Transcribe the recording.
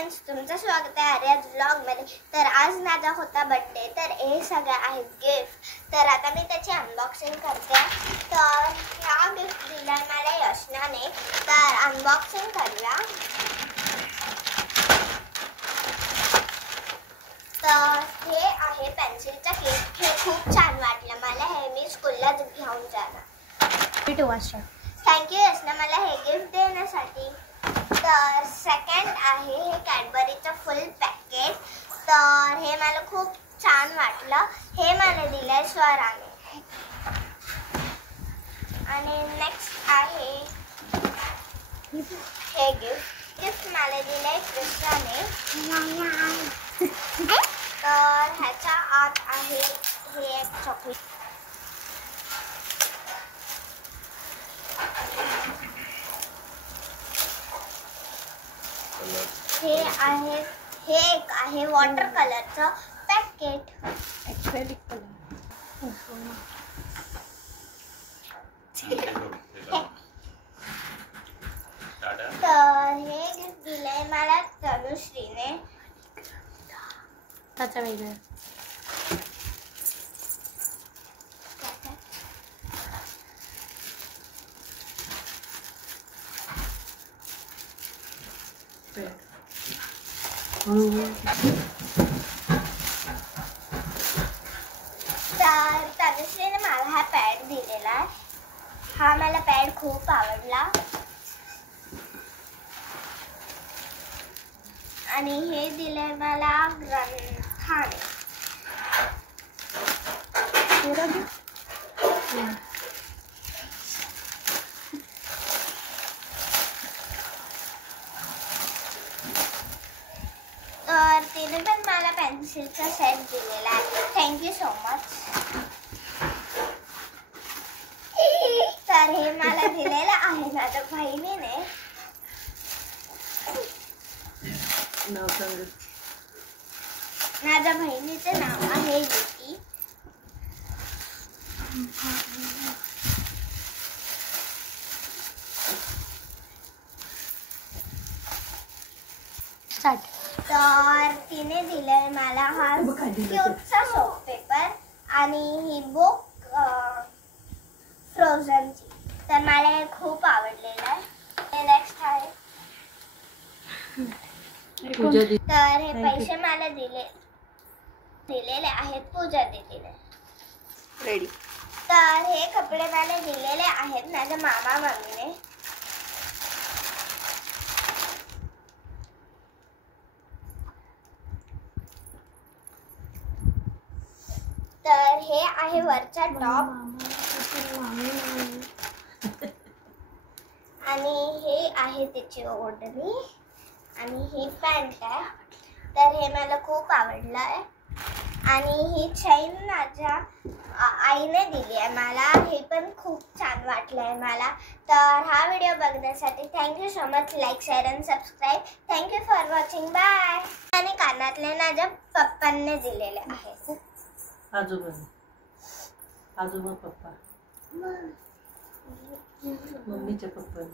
Friends, तुमचं स्वागत आहे आर्याज व्लॉगमध्ये। तर आज माझा होता बर्थडे, तर हे सगळं आहे गिफ्ट। तर आता मी त्याची अनबॉक्सिंग करते। तर हा गिफ्ट दिलाय मला यशनाने, तर अनबॉक्सिंग करूया। तर हे आहे पेन्सिलचा केस, हे खूप छान वाटलं मला, हे मी स्कूलला घेऊन जाणार। थँक्यू यशना मला हे गिफ्ट देण्यासाठी। तर सेकंड आहे हे कॅडबरीचं फुल पॅकेट, तर हे मला खूप छान वाटलं, हे मला दिलंय स्वराने। आणि नेक्स्ट आहे हे गिफ्ट मला दिलंय कृष्णाने। तर ह्याच्या आत आहे हे एक चॉकलेट, हे एक आहे वॉटर कलरचं पॅकेट, एक्रेलिक कलर। तर हे गिफ्ट दिलंय मला तनुश्रीने, त्याचं वेगळं। तर तनुश्रीने मला हा पॅड दिलेला आहे, हा मला पॅड खूप आवडला। आणि हे दिलंय मला ग्रंथाने। तर तिने पण मला पेन्सिलचा सेट दिलेला आहे, थँक्यू सो मच। तर हे मला दिलेलं आहे माझ्या बहिणीने, माझ्या बहिणीचे नाव आहे युती। तर तिने दिलंय मला हा क्यूटचा सोप पेपर आणि ही बुक फ्रोझनची, तर मला हे खूप आवडलेलं आहे। नेक्स्ट आहे तर हे पैसे मला दिलेले आहेत पूजा दीदीने। रेडी। तर हे कपडे मला दिलेले आहेत माझ्या मामा मम्मीने। तर हे आहे वरचा टॉप आणि हे आहे त्याची ओढणी आणि ही पॅन्ट आहे, तर हे मला खूप आवडलं आहे। आणि ही चैन माझ्या आईने दिली आहे मला, हे पण खूप छान वाटलं आहे मला। तर हा व्हिडिओ बघण्यासाठी thank you so much, like share and subscribe, thank you for watching, bye. आणि कानातले माझ्या पप्पांनी दिलेले आहे, आजोबा पप्पा, मम्मीचे पप्पा।